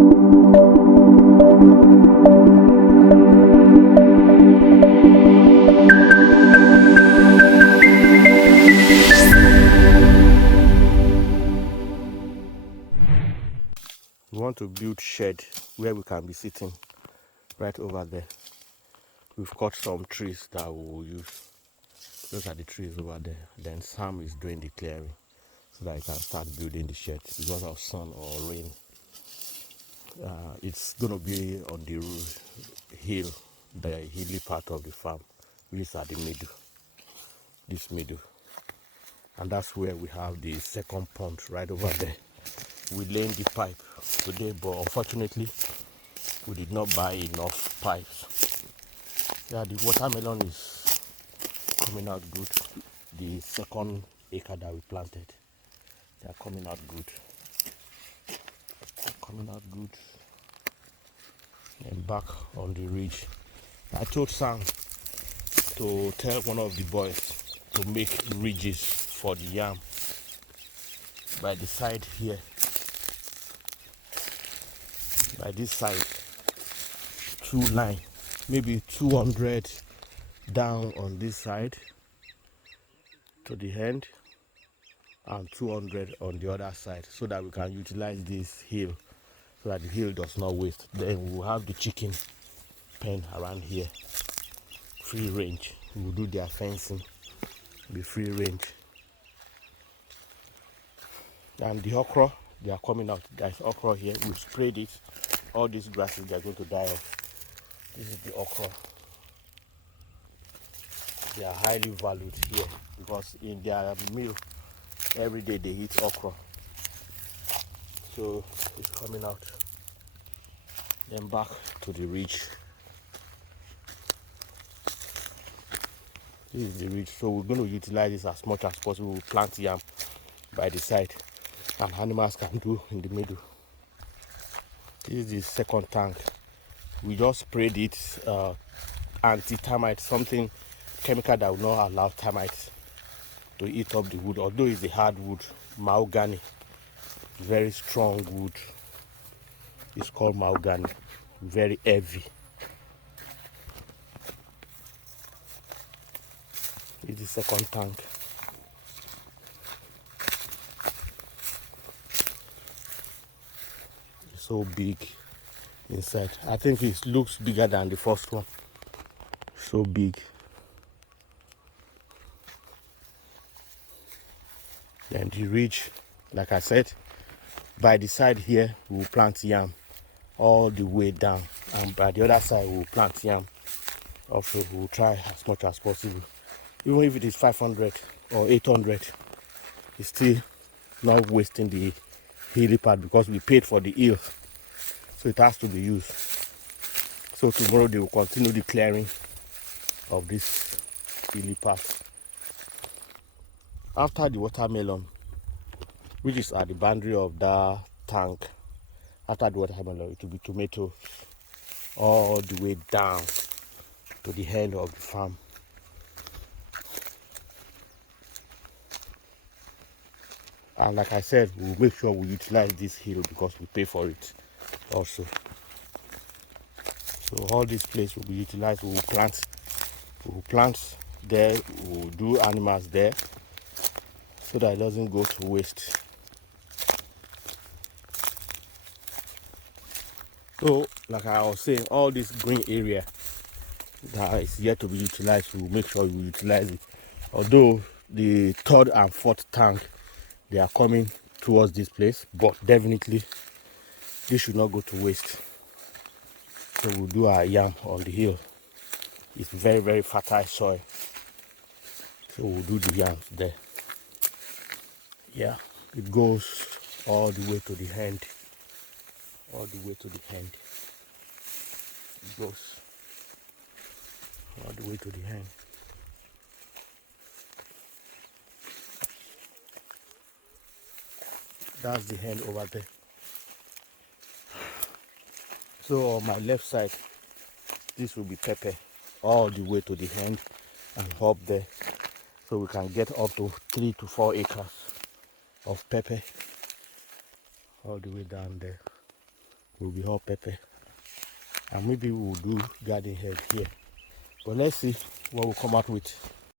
We want to build shed where we can be sitting right over there. We've cut some trees that we will use. Those are the trees over there. Then Sam is doing the clearing so that he can start building the shed because of sun or rain. It's going to be on the hill, the hilly part of the farm, which is at the middle, this middle. And that's where we have the second pond right over there. We laid the pipe today, but unfortunately we did not buy enough pipes. Yeah, the watermelon is coming out good. The second acre that we planted, they are coming out good. And back on the ridge, I told Sam to tell one of the boys to make ridges for the yam by the side here, by this side, 2 line, maybe 200 down on this side to the end and 200 on the other side, so that we can utilize this hill, so that the hill does not waste. Then we'll have the chicken pen around here, free range. We'll do their fencing, be free range. And the okra, they are coming out. There's okra here. We've sprayed it. All these grasses, they are going to die off. This is the okra. They are highly valued here because in their meal every day they eat okra. So it's coming out. Then back to the ridge. This is the ridge. So we're going to utilize this as much as possible. We'll plant yam by the side and animals can do in the middle. This is the second tank. We just sprayed it anti-termite, something chemical that will not allow termites to eat up the wood, although it's a hard wood, mahogany, very strong wood. It's called mahogany, very heavy. It's the second tank. It's so big inside. I think it looks bigger than the first one. So big. Then the ridge, like I said, by the side here we'll plant yam all the way down, and by the other side we'll plant yam. Also, we'll try as much as possible. Even if it is 500 or 800, it's still not wasting the hilly part because we paid for the hill, so it has to be used. So tomorrow they will continue the clearing of this hilly part. After the watermelon, which is at the boundary of the tank, after the watermelon it will be tomatoes all the way down to the end of the farm. And like I said, we'll make sure we utilize this hill because we pay for it also. So all this place will be utilized. We'll plant there, we'll do animals there so that it doesn't go to waste. So like I was saying, all this green area that is yet to be utilized, we'll make sure we utilize it. Although the third and fourth tank, they are coming towards this place, but definitely this should not go to waste. So we'll do our yam on the hill. It's very, very fertile soil, so we'll do the yams there. Yeah, it goes all the way to the end. All the way to the end. It goes all the way to the end. That's the end over there. So on my left side, this will be pepper all the way to the end and up there, so we can get up to 3 to 4 acres of pepper all the way down there. will be all pepper, and maybe we'll do garden herb here. But let's see what we'll come out with.